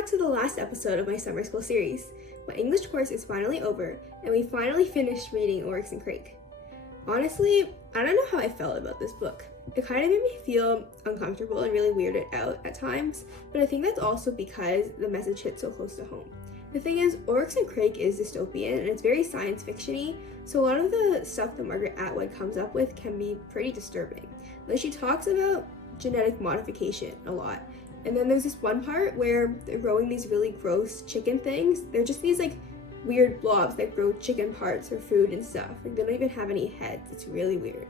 back to the last episode of my summer school series. My English course is finally over, and we finally finished reading Oryx and Crake. Honestly, I don't know how I felt about this book. It kind of made me feel uncomfortable and really weirded out at times, but I think that's also because the message hit so close to home. The thing is, Oryx and Crake is dystopian and it's very science fiction-y, so a lot of the stuff that Margaret Atwood comes up with can be pretty disturbing. Like, she talks about genetic modification a lot, and then there's this one part where they're growing these really gross chicken things. They're just these like weird blobs that grow chicken parts for food and stuff. Like, they don't even have any heads. It's really weird.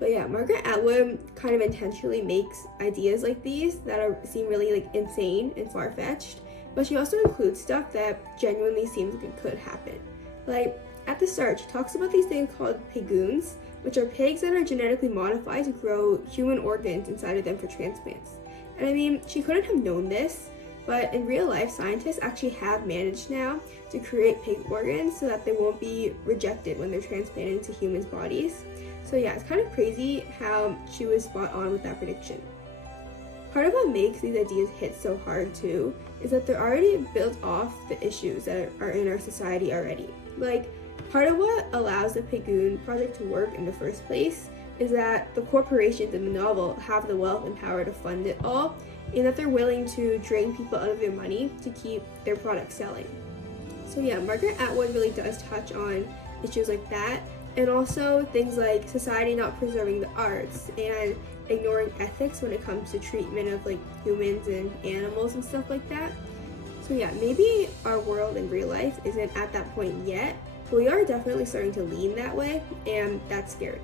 But yeah, Margaret Atwood kind of intentionally makes ideas like these that seem really like insane and far-fetched, but she also includes stuff that genuinely seems like it could happen. Like, at the start, she talks about these things called pigoons, which are pigs that are genetically modified to grow human organs inside of them for transplants. And I mean, she couldn't have known this, but in real life, scientists actually have managed now to create pig organs so that they won't be rejected when they're transplanted into humans' bodies. So yeah, it's kind of crazy how she was spot on with that prediction. Part of what makes these ideas hit so hard too is that they're already built off the issues that are in our society already. Like, part of what allows the Pigoon project to work in the first place is that the corporations in the novel have the wealth and power to fund it all, and that they're willing to drain people out of their money to keep their products selling. So yeah, Margaret Atwood really does touch on issues like that, and also things like society not preserving the arts and ignoring ethics when it comes to treatment of like humans and animals and stuff like that. So yeah, maybe our world in real life isn't at that point yet, but we are definitely starting to lean that way, and that's scary.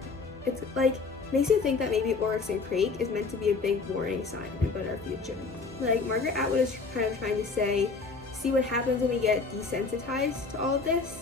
It's like, makes you think that maybe Oryx and Crake is meant to be a big warning sign about our future. Like, Margaret Atwood is kind of trying to say, see what happens when we get desensitized to all of this.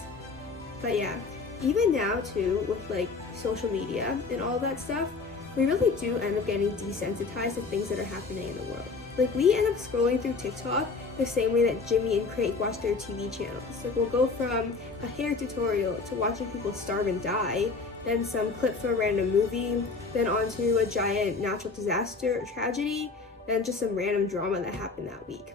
But yeah, even now too, with like social media and all that stuff, we really do end up getting desensitized to things that are happening in the world. Like, we end up scrolling through TikTok the same way that Jimmy and Crake watch their TV channels. Like, we'll go from a hair tutorial to watching people starve and die, then some clip from a random movie, then onto a giant natural disaster or tragedy, then just some random drama that happened that week.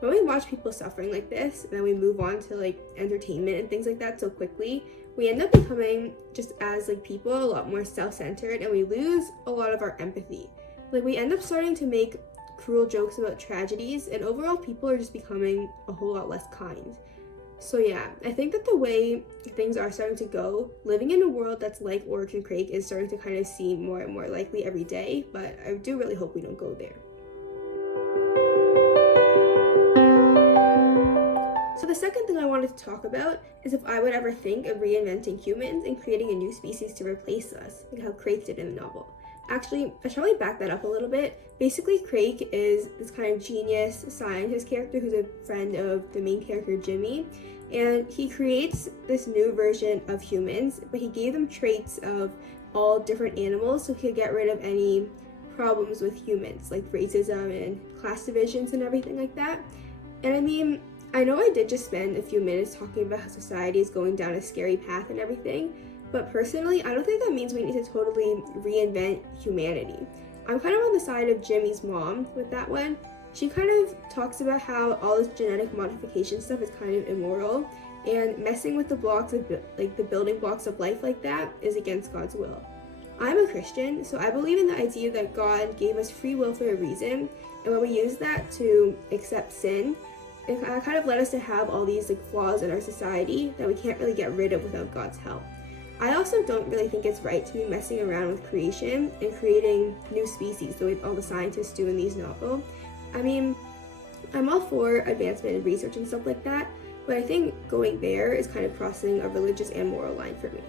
When we watch people suffering like this, and then we move on to like entertainment and things like that so quickly, we end up becoming, just as like people, a lot more self-centered, and we lose a lot of our empathy. Like, we end up starting to make cruel jokes about tragedies, and overall people are just becoming a whole lot less kind. So yeah, I think that the way things are starting to go, living in a world that's like Oryx and Crake is starting to kind of seem more and more likely every day, but I do really hope we don't go there. So the second thing I wanted to talk about is if I would ever think of reinventing humans and creating a new species to replace us, like how Crake did in the novel. Actually, I should probably back that up a little bit. Basically, Crake is this kind of genius scientist character who's a friend of the main character, Jimmy, and he creates this new version of humans, but he gave them traits of all different animals so he could get rid of any problems with humans, like racism and class divisions and everything like that. And I mean, I know I did just spend a few minutes talking about how society is going down a scary path and everything, but personally, I don't think that means we need to totally reinvent humanity. I'm kind of on the side of Jimmy's mom with that one. She kind of talks about how all this genetic modification stuff is kind of immoral, and messing with the blocks of like the building blocks of life like that is against God's will. I'm a Christian, so I believe in the idea that God gave us free will for a reason, and when we use that to accept sin, it kind of led us to have all these like flaws in our society that we can't really get rid of without God's help. I also don't really think it's right to be messing around with creation and creating new species the way all the scientists do in these novels. I mean, I'm all for advancement in research and stuff like that, but I think going there is kind of crossing a religious and moral line for me.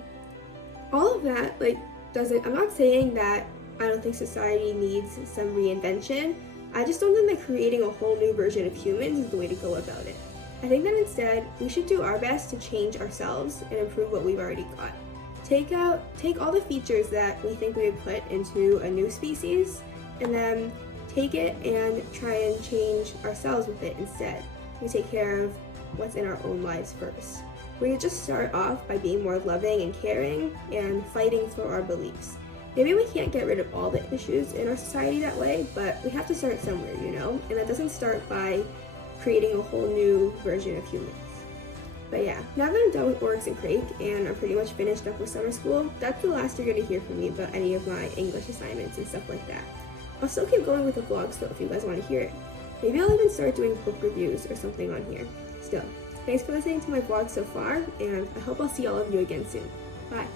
All of that, like, I'm not saying that I don't think society needs some reinvention. I just don't think that creating a whole new version of humans is the way to go about it. I think that instead, we should do our best to change ourselves and improve what we've already got. Take all the features that we think we would put into a new species, and then take it and try and change ourselves with it instead. We take care of what's in our own lives first. We just start off by being more loving and caring and fighting for our beliefs. Maybe we can't get rid of all the issues in our society that way, but we have to start somewhere, you know? And that doesn't start by creating a whole new version of humans. But yeah, now that I'm done with Oryx and Crake and I'm pretty much finished up with summer school, that's the last you're going to hear from me about any of my English assignments and stuff like that. I'll still keep going with the vlogs though if you guys want to hear it. Maybe I'll even start doing book reviews or something on here. Still, thanks for listening to my vlog so far, and I hope I'll see all of you again soon. Bye!